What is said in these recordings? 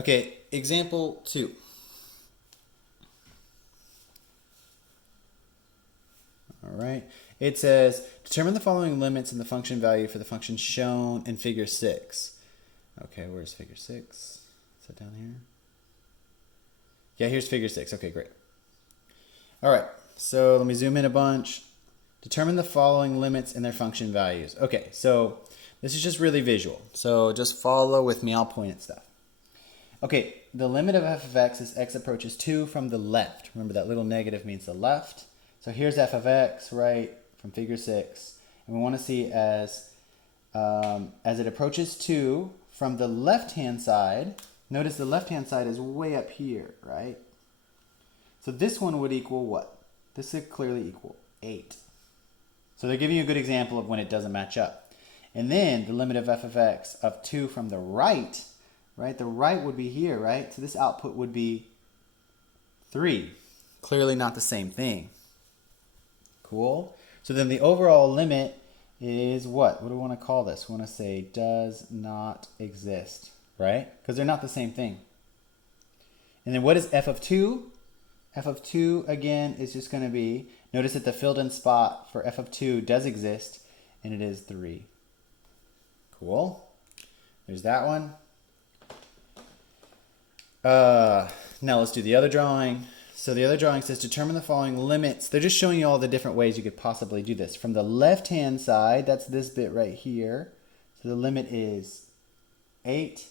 Okay, example 2. All right. It says, determine the following limits in the function value for the function shown in figure 6. Okay, where's figure 6? Is that down here? Yeah, here's figure 6. Okay, great. All right, so let me zoom in a bunch. Determine the following limits in their function values. Okay, so this is just really visual. So just follow with me. I'll point at stuff. Okay, the limit of f of x as x approaches 2 from the left. Remember that little negative means the left. So here's f of x, right, from figure 6. And we want to see as it approaches 2 from the left-hand side. Notice the left-hand side is way up here, right? So this one would equal what? This would clearly equal 8. So they're giving you a good example of when it doesn't match up. And then the limit of f of x of 2 from the right, right? The right would be here, right? So this output would be 3. Clearly not the same thing. Cool. So then the overall limit is what? What do we want to call this? We want to say does not exist, right? Because they're not the same thing. And then what is f of 2? F of 2, again, is just going to be, notice that the filled in spot for f of 2 does exist, and it is 3. Cool. There's that one. Now let's do the other drawing. So the other drawing says determine the following limits. They're just showing you all the different ways you could possibly do this. From the left-hand side, that's this bit right here. So the limit is 8.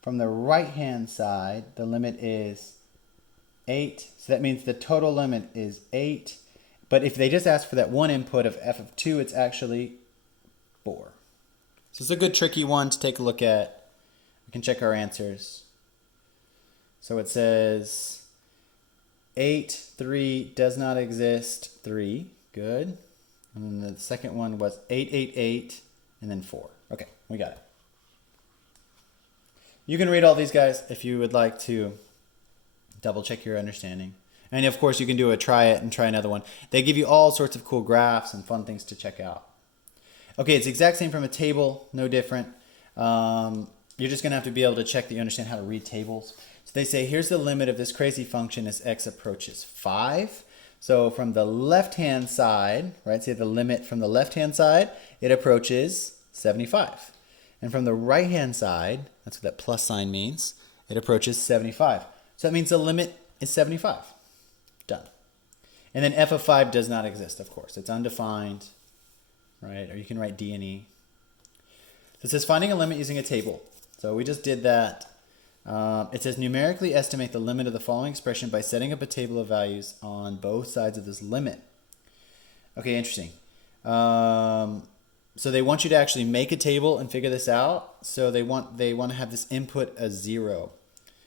From the right-hand side, the limit is 8. So that means the total limit is 8. But if they just ask for that one input of f of 2, it's actually 4. So it's a good tricky one to take a look at. We can check our answers. So it says 8, 3 does not exist, 3. Good. And then the second one was 8, 8, 8, and then 4. Okay, we got it. You can read all these guys if you would like to double check your understanding. And of course you can do a try it and try another one. They give you all sorts of cool graphs and fun things to check out. Okay, it's the exact same from a table, no different. You're just gonna have to be able to check that you understand how to read tables. So they say here's the limit of this crazy function as x approaches 5. So from the left-hand side, right, say the limit from the left-hand side, it approaches 75. And from the right-hand side, that's what that plus sign means, it approaches 75. So that means the limit is 75. Done. And then f of 5 does not exist, of course. It's undefined, right? Or you can write D and E. So it says finding a limit using a table. So we just did that. It says numerically estimate the limit of the following expression by setting up a table of values on both sides of this limit. Okay, interesting. So they want you to actually make a table and figure this out. So they want to have this input as 0.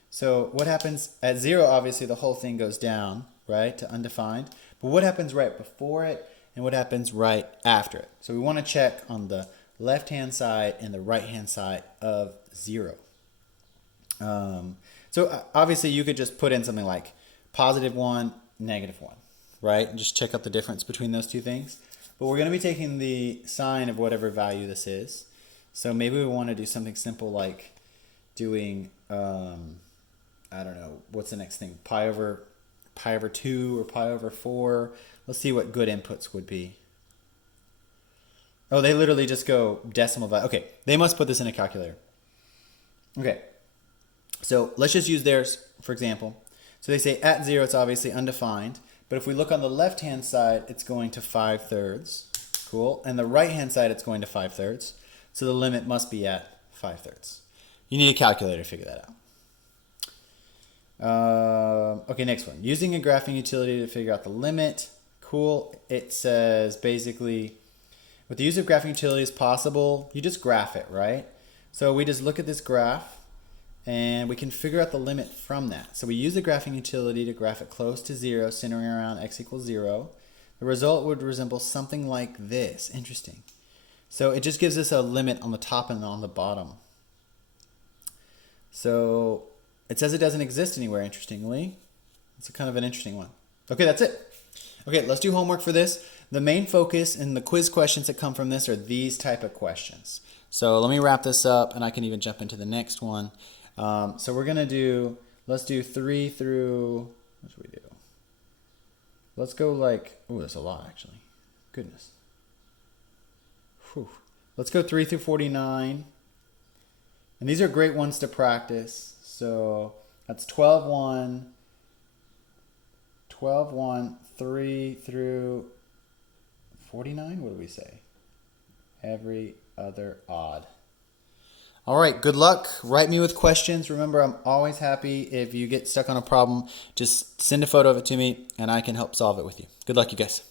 So what happens at 0? Obviously, the whole thing goes down, right, to undefined. But what happens right before it and what happens right after it? So we want to check on the left-hand side and the right-hand side of 0. So obviously you could just put in something like +1, -1, right? And just check out the difference between those two things. But we're going to be taking the sign of whatever value this is. So maybe we want to do something simple like doing, I don't know, what's the next thing? Pi over 2 or pi over 4. Let's see what good inputs would be. Oh, they literally just go decimal value. Okay, they must put this in a calculator. Okay, so let's just use theirs for example. So they say at 0 it's obviously undefined, but if we look on the left-hand side, it's going to 5/3. Cool. And the right-hand side, it's going to 5/3. So the limit must be at 5/3. You need a calculator to figure that out. Okay, next one. Using a graphing utility to figure out the limit. Cool. It says basically, with the use of graphing utility is possible, you just graph it, right? So we just look at this graph and we can figure out the limit from that. So we use the graphing utility to graph it close to 0, centering around x equals 0. The result would resemble something like this. Interesting. So it just gives us a limit on the top and on the bottom. So it says it doesn't exist anywhere, interestingly. It's kind of an interesting one. Okay, that's it. Okay, let's do homework for this. The main focus and the quiz questions that come from this are these type of questions. So let me wrap this up and I can even jump into the next one. So we're going to do, let's do 3 through, what should we do? Let's go like, oh, that's a lot actually. Goodness. Whew. Let's go 3 through 49. And these are great ones to practice. So that's 12, 1, 12, 1, 3 through 49. What do we say? Every other odd. All right, good luck. Write me with questions. Remember, I'm always happy if you get stuck on a problem. Just send a photo of it to me and I can help solve it with you. Good luck, you guys.